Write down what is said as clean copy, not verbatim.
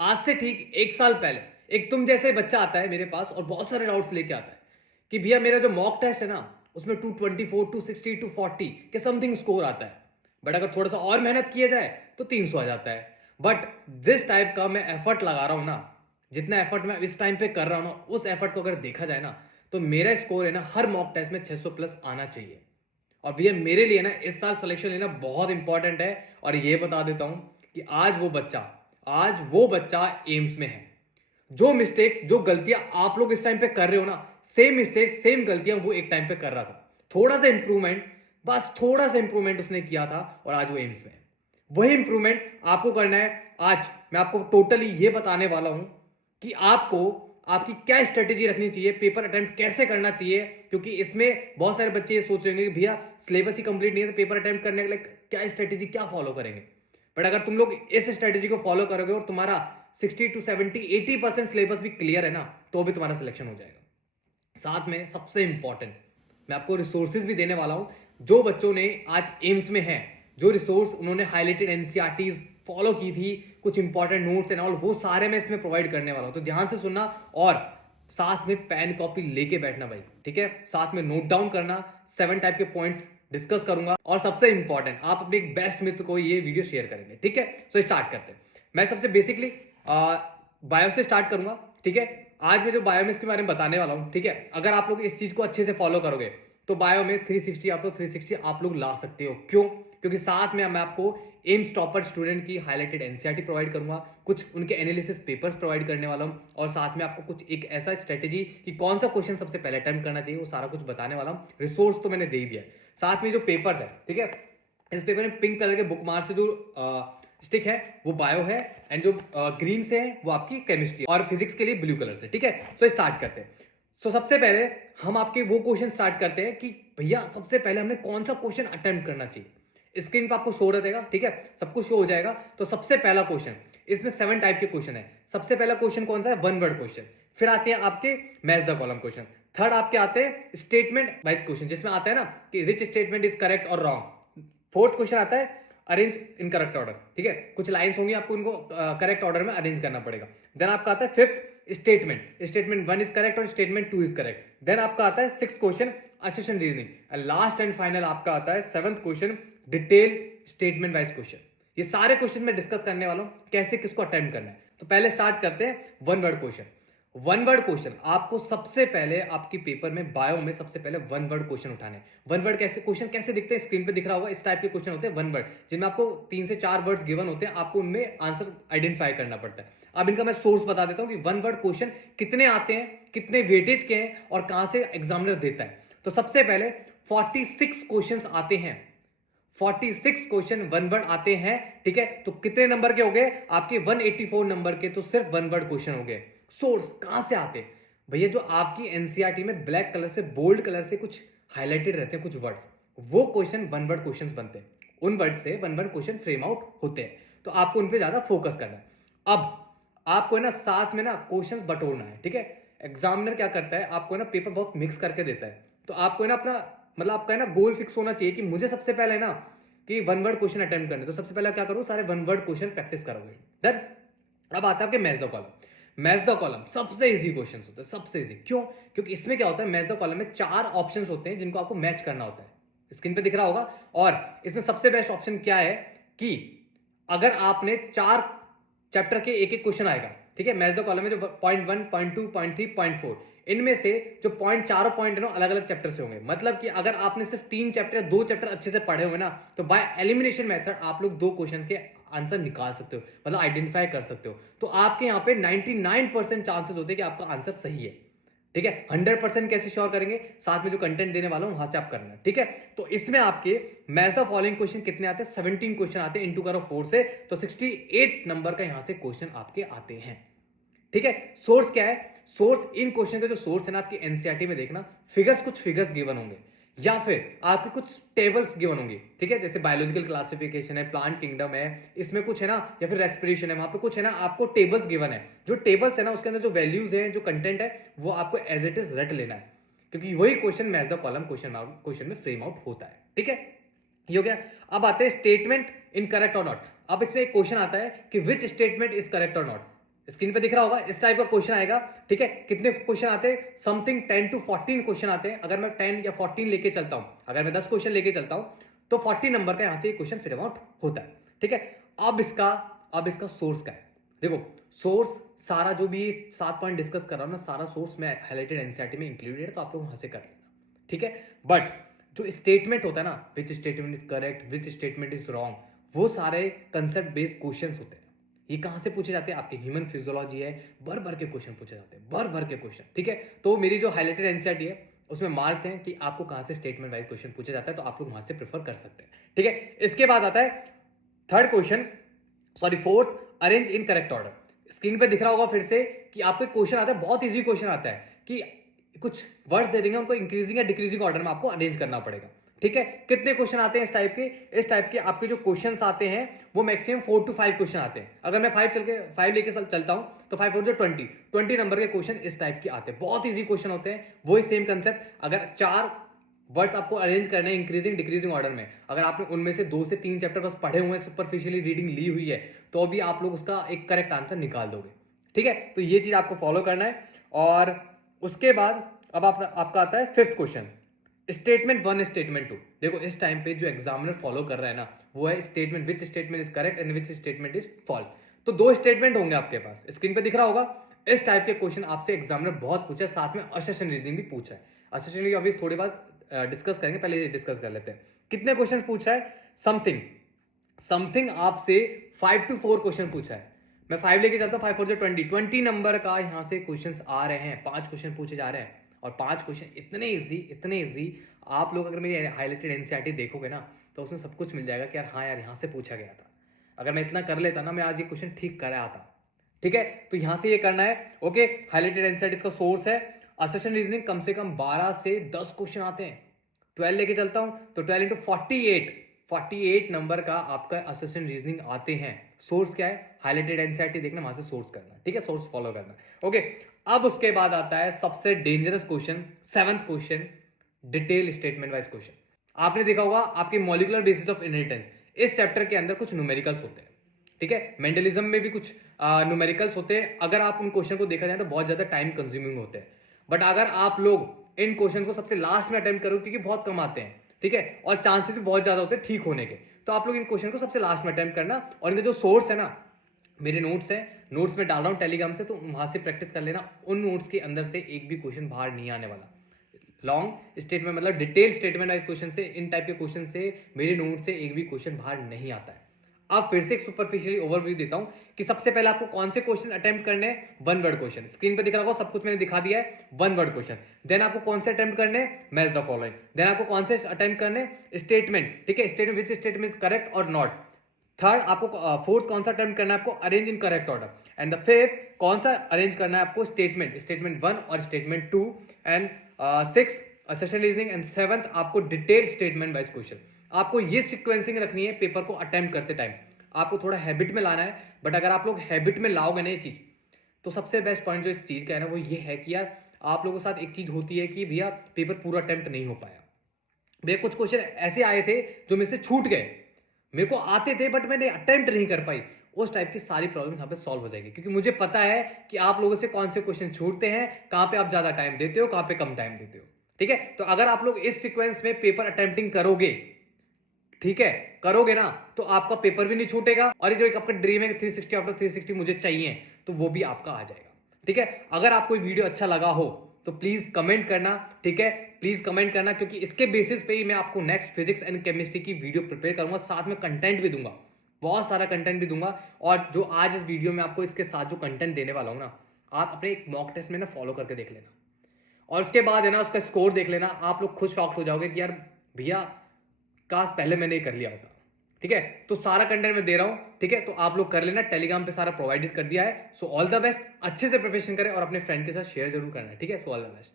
आज से ठीक 1 साल पहले एक तुम जैसे बच्चा आता है मेरे पास और बहुत सारे डाउट्स लेके आता है कि भैया मेरा जो मॉक टेस्ट है ना उसमें 224, 260, 240 के समथिंग स्कोर आता है। बट अगर थोड़ा सा और मेहनत किया जाए तो 300 आ जाता है। बट जिस टाइप का मैं एफर्ट लगा रहा हूँ ना, जितना एफर्ट मैं इस टाइम पे कर रहा हूँ ना, उस एफर्ट को अगर देखा जाए ना तो मेरा स्कोर है ना हर मॉक टेस्ट में 600 प्लस आना चाहिए। और भैया मेरे लिए ना इस साल सिलेक्शन लेना बहुत इंपॉर्टेंट है। और ये बता देता हूं कि आज वो बच्चा एम्स में है। जो मिस्टेक्स जो गलतियां आप लोग इस टाइम पे कर रहे हो ना, सेम मिस्टेक्स सेम गलतियां वो एक टाइम पे कर रहा था। थोड़ा सा इंप्रूवमेंट, बस थोड़ा सा इंप्रूवमेंट उसने किया था और आज वो एम्स में है। वही इंप्रूवमेंट आपको करना है। आज मैं आपको टोटली ये बताने वाला हूं कि आपको आपकी क्या स्ट्रेटेजी रखनी चाहिए, पेपर अटेम्प्ट कैसे करना चाहिए। क्योंकि इसमें बहुत सारे बच्चे ये सोच रहे होंगे कि भैया सिलेबस ही कंप्लीट नहीं है तो पेपर अटेम्प्ट करने के लिए क्या स्ट्रेटेजी क्या फॉलो करेंगे। बट अगर तुम लोग इस स्ट्रेटेजी को फॉलो करोगे और तुम्हारा 60 to 70, 80% सिलेबस भी क्लियर है ना, तो भी तुम्हारा सिलेक्शन हो जाएगा। साथ में सबसे इंपॉर्टेंट मैं आपको रिसोर्सेज भी देने वाला हूं। जो बच्चों ने आज एम्स में हैं, जो रिसोर्स उन्होंने हाईलाइटेड एनसीईआरटी फॉलो की थी, कुछ इंपॉर्टेंट नोट्स एंड ऑल, वो सारे मैं इसमें प्रोवाइड करने वाला हूं। तो ध्यान से सुनना और साथ में पेन कॉपी लेके बैठना भाई, ठीक है। साथ में नोट डाउन करना, 7 टाइप के पॉइंट्स डिस्कस करूंगा। और सबसे इंपॉर्टेंट, आप अपने एक बेस्ट मित्र को ये वीडियो शेयर करेंगे, ठीक है। सो स्टार्ट करते हैं। मैं सबसे बेसिकली बायो से स्टार्ट करूंगा, ठीक है। आज मैं जो बायो में इसके बारे में बताने वाला हूं, ठीक है, अगर आप लोग इस चीज को अच्छे से फॉलो करोगे तो बायो में 360 आप तो 360 आप लोग ला सकते हो। क्यों? क्योंकि साथ में मैं आपको एम्स टॉपर स्टूडेंट की हाईलाइटेड एनसीईआरटी प्रोवाइड करूंगा, कुछ उनके एनालिसिस पेपर्स प्रोवाइड करने वाला हूं, और साथ में आपको कुछ एक ऐसा स्ट्रेटेजी कि कौन सा क्वेश्चन सबसे पहले अटेम्प्ट करना चाहिए वो सारा कुछ बताने वाला हूं। रिसोर्स तो मैंने दे ही दिया है। साथ में जो पेपर है, ठीक है, इस पेपर में पिंक कलर के बुक मार्क से जो स्टिक है वो बायो है, एंड जो ग्रीन से है वो आपकी केमिस्ट्री, और फिजिक्स के लिए ब्लू कलर से, ठीक है। सो स्टार्ट करते हैं। सो सबसे पहले हम आपके वो क्वेश्चन स्टार्ट करते हैं कि भैया सबसे पहले हमें कौन सा क्वेश्चन अटेम्प्ट करना चाहिए। स्क्रीन पर आपको शो रहेगा, ठीक है, सब कुछ शो हो जाएगा। तो सबसे पहला क्वेश्चन, इसमें 7 टाइप के क्वेश्चन है। सबसे पहला क्वेश्चन कौन सा है? 1 वर्ड क्वेश्चन। फिर आते हैं आपके match the column question. Third आपके आते हैं स्टेटमेंट वाइज क्वेश्चन, जिसमें आता है ना कि विच स्टेटमेंट इज करेक्ट और रॉन्ग। फोर्थ क्वेश्चन आता है अरेंज इन करेक्ट ऑर्डर, ठीक है, कुछ लाइंस होंगी आपको उनको करेक्ट ऑर्डर में अरेंज करना पड़ेगा। देन आपका आता है fifth statement, statement 1 is correct और स्टेटमेंट 2 इज करेक्ट। देन आपका आता है sixth question assertion reasoning, and last and final आपका आता है 7th question detail statement wise question. ये सारे क्वेश्चन मैं डिस्कस करने वाला हूं कैसे किसको अटेम्प्ट करना है। तो पहले स्टार्ट करते हैं 1 वर्ड क्वेश्चन। 1 वर्ड क्वेश्चन आपको सबसे पहले आपकी पेपर में बायो में सबसे पहले 1 वर्ड क्वेश्चन उठाने। 1 वर्ड कैसे क्वेश्चन कैसे दिखते हैं? स्क्रीन पे दिख रहा होगा, इस टाइप के क्वेश्चन होते हैं 1 वर्ड, जिनमें आपको 3 से 4 वर्ड्स गिवन होते हैं, आपको उनमें आंसर आइडेंटिफाई करना पड़ता है। अब इनका मैं सोर्स बता देता हूं कि 1 वर्ड क्वेश्चन कितने आते हैं, कितने वेटेज के हैं और कहां से एग्जामिनर देता है। तो सबसे पहले 46 क्वेश्चन आते हैं, 46 क्वेश्चन 1 वर्ड आते हैं, ठीक है। तो कितने नंबर के हो गए आपके? 184 नंबर के तो सिर्फ 1 वर्ड क्वेश्चन हो गए। सोर्स कहां से आते हैं भैया? जो आपकी एनसीईआरटी में ब्लैक कलर से बोल्ड कलर से कुछ हाईलाइटेड रहते हैं कुछ वर्ड्स, वो क्वेश्चन 1 वर्ड क्वेश्चन बनते हैं। उन वर्ड से 1 वर्ड क्वेश्चन फ्रेम आउट होते हैं, तो आपको उन पे ज्यादा फोकस करना है। अब आपको है ना साथ में ना क्वेश्चंस बटोरना है, ठीक है। एग्जामिनर क्या करता है, आपको है ना पेपर बहुत मिक्स करके देता है, तो आपको है ना अपना मतलब आपका है ना गोल फिक्स होना चाहिए कि मुझे सबसे पहले है ना कि 1 वर्ड क्वेश्चन अटेम्प्ट करने। तो सबसे पहले क्या करो, सारे 1 वर्ड क्वेश्चन प्रैक्टिस करोगे। डन। अब आता है आपके match the column. Match the column सबसे इजी क्वेश्चन होता है, सबसे इजी। क्यों? क्योंकि इसमें क्या होता है, मैच द कॉलम में 4 ऑप्शंस होते हैं जिनको आपको मैच करना होता है, स्क्रीन पे दिख रहा होगा। और इसमें सबसे बेस्ट ऑप्शन क्या है कि अगर आपने 4 चैप्टर के एक एक क्वेश्चन आएगा, ठीक है। मैच द कॉलम में जो पॉइंट 1, पॉइंट 2, पॉइंट 3, पॉइंट 4, इनमें से जो पॉइंट चारों पॉइंट है ना अलग अलग चैप्टर से होंगे। मतलब कि अगर आपने सिर्फ 3 चैप्टर या 2 चैप्टर अच्छे से पढ़े होंगे ना, तो बाय एलिमिनेशन मेथड आप लोग 2 क्वेश्चन के आंसर निकाल सकते हो, मतलब आइडेंटिफाई कर सकते हो। तो आपके यहाँ पे 99% चांसेस होते हैं कि आपका आंसर सही है, ठीक है। 100% कैसे श्योर करेंगे? साथ में जो कंटेंट देने वाला हूं वहां से आप करना, ठीक है। तो इसमें आपके मैच द फॉलोइंग क्वेश्चन कितने आते हैं? 17 क्वेश्चन आते हैं, इंटू करो 4 से, तो 68 नंबर का यहां से क्वेश्चन आपके आते हैं, ठीक है। सोर्स क्या है? सोर्स इन क्वेश्चन का जो सोर्स है ना आपकी एनसीईआरटी में देखना, फिगर्स कुछ फिगर्स गिवन होंगे या फिर आपके कुछ टेबल्स गिवन होंगी, ठीक है। जैसे बायोलॉजिकल क्लासिफिकेशन है, प्लांट किंगडम है, इसमें कुछ है ना, या फिर रेस्पिरेशन है, वहां पे कुछ है ना आपको टेबल्स गिवन है। जो टेबल्स है ना उसके अंदर जो वैल्यूज है, जो कंटेंट है, वो आपको एज इट इज रट लेना है, क्योंकि वही question match the column question में फ्रेम आउट होता है, ठीक है। ये हो गया। अब आते हैं स्टेटमेंट इन करेक्ट और नॉट। अब इसमें एक क्वेश्चन आता है कि विच स्टेटमेंट इज करेक्ट और नॉट। स्क्रीन पे दिख रहा होगा, इस टाइप का क्वेश्चन आएगा, ठीक है। कितने क्वेश्चन आते हैं? समथिंग 10 to 14 क्वेश्चन आते हैं। अगर मैं 10 या 14 लेके चलता हूं, अगर मैं 10 क्वेश्चन लेके चलता हूं तो 40 नंबर का यहां से क्वेश्चन फिर आउट होता है, ठीक है। अब इसका सोर्स क्या है? देखो, सोर्स सारा जो भी 7 पॉइंट डिस्कस कर रहा हूं ना, सारा सोर्स में हाईलाइटेड एनसीईआरटी में इंक्लूडेड है, तो आप लोग वहां से कर लेना, ठीक है। बट जो स्टेटमेंट होता है ना, विच statement is correct, which statement is wrong, वो सारे कंसेप्ट बेस्ड क्वेश्चंस होते हैं। ये कहां से पूछे जाते हैं? आपके ह्यूमन फिजियोलॉजी है, भर के क्वेश्चन पूछे जाते हैं, भर के क्वेश्चन, ठीक है। तो मेरी जो हाईलाइटेड एनसीईआरटी है उसमें मार्क है कि आपको कहां से स्टेटमेंट वाइज क्वेश्चन पूछा जाता है, तो आप लोग वहां से प्रेफर कर सकते हैं, ठीक है। इसके बाद आता है third question, sorry fourth, arrange in correct order. Screen पे दिख रहा होगा फिर से कि आपको क्वेश्चन आता है, बहुत इजी क्वेश्चन आता है कि कुछ वर्ड्स दे देंगे, उनको इंक्रीजिंग या डिक्रीजिंग ऑर्डर में आपको अरेंज करना पड़ेगा, ठीक है। कितने क्वेश्चन आते हैं इस टाइप के आपके जो क्वेश्चंस आते हैं वो मैक्सिमम 4 to 5 क्वेश्चन आते हैं। अगर मैं 5 लेके चलता हूं तो 5 4 20 नंबर के क्वेश्चन इस टाइप के आते हैं, बहुत इजी क्वेश्चन होते हैं। वही सेम कंसेप्ट, अगर 4 वर्ड्स आपको अरेंज करने हैं इंक्रीजिंग डिक्रीजिंग ऑर्डर में, अगर आपने उनमें से 2 से 3 चैप्टर बस पढ़े हुए हैं, सुपरफिशियली रीडिंग ली हुई है, तो भी आप लोग उसका एक करेक्ट आंसर निकाल दोगे, ठीक है। तो ये चीज आपको फॉलो करना है। और उसके बाद अब आपका आता है फिफ्थ क्वेश्चन, स्टेटमेंट 1 स्टेटमेंट 2। देखो, इस टाइम पे जो एग्जामिनर फॉलो कर रहा है ना, वो है statement, which statement is correct and which statement is false. तो 2 स्टेटमेंट होंगे आपके पास, स्क्रीन पे दिख रहा होगा। इस टाइप के क्वेश्चन आपसे एग्जामिनर बहुत पूछा है, साथ में असर्शन रीजनिंग भी पूछा है। असर्शन रीजनिंग अभी थोड़ी बात डिस्कस करेंगे, पहले ये डिस्कस कर लेते हैं। कितने क्वेश्चन पूछा है? समथिंग आपसे 5 to 4 क्वेश्चन पूछा है। मैं 5 लेके चलता हूँ, 5 4 20 नंबर का यहाँ से क्वेश्चंस आ रहे हैं, 5 क्वेश्चन पूछे जा रहे हैं। और 5 क्वेश्चन इतने इजी, आप लोग अगर मेरी हाईलाइटेड एनसीईआरटी देखोगे ना, तो उसमें सब कुछ मिल जाएगा कि यार हाँ यार, यहाँ से पूछा गया था। अगर मैं इतना कर लेता ना, मैं आज ये क्वेश्चन ठीक कर आता, ठीक है। तो यहाँ से ये करना है, ओके। हाईलाइटेड एनसीईआरटी का सोर्स है असर्शन रीजनिंग, कम से कम 12 से 10 क्वेश्चन आते हैं। 12 लेके चलता हूं तो 12 into 48 नंबर का आपका असर्शन रीजनिंग आते हैं। सोर्स क्या है? हाईलाइटेड एनसीईआरटी देखना, वहां से सोर्स करना, ठीक है, सोर्स फॉलो करना, ओके। अब उसके बाद आता है सबसे dangerous question, 7th question, detail statement wise question. आपने देखा होगा आपके मॉलिक्यूलर बेसिस ऑफ इनहेरिटेंस, इस चैप्टर के अंदर कुछ न्यूमेरिकल्स होते हैं, ठीक है। मेंडलिज्म में भी कुछ न्यूमेरिकल्स होते हैं। अगर आप उन क्वेश्चन को देखा जाए तो बहुत ज्यादा टाइम कंज्यूमिंग होते हैं, बट अगर आप लोग इन क्वेश्चन को सबसे लास्ट में अटेम्प्ट करोगे, क्योंकि बहुत कम आते हैं, ठीक है, और चांसेस भी बहुत ज्यादा होते हैं ठीक होने के, तो आप लोग इन क्वेश्चन को सबसे लास्ट में अटेम्प्ट करना। और इनका जो सोर्स है ना, मेरे नोट्स है, नोट्स में डाल रहा हूँ टेलीग्राम से, तो वहां से प्रैक्टिस कर लेना। उन नोट्स के अंदर से एक भी क्वेश्चन बाहर नहीं आने वाला। लॉन्ग स्टेटमेंट मतलब डिटेल स्टेटमेंट वाइज क्वेश्चन से, इन टाइप के क्वेश्चन से मेरे नोट से एक भी क्वेश्चन बाहर नहीं आता है। अब फिर से एक सुपरफिशियली ओवरव्यू देता हूं कि सबसे पहले आपको कौन से क्वेश्चन अटेम्प्ट करने हैं। 1 वर्ड क्वेश्चन स्क्रीन पे दिख रहा होगा, सब कुछ मैंने दिखा दिया है। 1 वर्ड क्वेश्चन। देन आपको कौन से अटेम्प्ट करने हैं? Match the following. देन आपको कौन से अटेम्प्ट करने? स्टेटमेंट, ठीक है, स्टेटमेंट विच स्टेटमेंट करेक्ट और नॉट। थर्ड आपको, फोर्थ कौन सा अटेम्प्ट करना है आपको? Arrange in correct order. And the fifth कौन सा अरेंज करना है आपको? स्टेटमेंट 1 और statement 2। And 6 assertion reasoning. And 7th आपको डिटेल स्टेटमेंट वाइज क्वेश्चन। आपको ये सिक्वेंसिंग रखनी है पेपर को अटेम्प्ट करते टाइम, आपको थोड़ा हैबिट में लाना है। बट अगर आप लोग हैबिट में लाओगे ना ये चीज, तो सबसे बेस्ट पॉइंट जो इस चीज का है ना, वो ये है कि यार आप लोगों के साथ एक चीज होती है कि भैया पेपर पूरा अटेम्प्ट नहीं हो पाया। भैया कुछ क्वेश्चन ऐसे आए थे जो मेरे से छूट गए, मेरे को आते थे बट मैंने अटेम्प्ट नहीं कर पाई। उस टाइप की सारी प्रॉब्लम्स यहाँ पे सॉल्व हो जाएगी, क्योंकि मुझे पता है कि आप लोगों से कौन से क्वेश्चन छूटते हैं, कहाँ पे आप ज्यादा टाइम देते हो, कहाँ पे कम टाइम देते हो, ठीक है। तो अगर आप लोग इस सीक्वेंस में पेपर अटेम्प्टिंग करोगे, ठीक है, करोगे ना, तो आपका पेपर भी नहीं छूटेगा। और ये जो एक आपका ड्रीम है 360 आउट ऑफ 360 मुझे चाहिए, तो वो भी आपका आ जाएगा, ठीक है। अगर आपको वीडियो अच्छा लगा हो तो प्लीज कमेंट करना, ठीक है, प्लीज कमेंट करना, क्योंकि इसके बेसिस पे ही मैं आपको नेक्स्ट फिजिक्स एंड केमिस्ट्री की वीडियो प्रिपेयर करूंगा। साथ में कंटेंट भी दूंगा, बहुत सारा कंटेंट भी दूंगा। और जो आज इस वीडियो में आपको इसके साथ जो कंटेंट देने वाला हूं ना, आप अपने एक मॉक टेस्ट में ना फॉलो करके देख लेना, और उसके बाद है ना उसका स्कोर देख लेना। आप लोग खुद शॉक्ड हो जाओगे कि यार भैया काश पहले मैंने ये कर लिया होता, ठीक है। तो सारा कंटेंट मैं दे रहा हूं, ठीक है, तो आप लोग कर लेना, टेलीग्राम पे सारा प्रोवाइडेड कर दिया है। सो ऑल द बेस्ट, अच्छे से प्रिपरेशन करें और अपने फ्रेंड के साथ शेयर जरूर करना है, ठीक है। So all the best.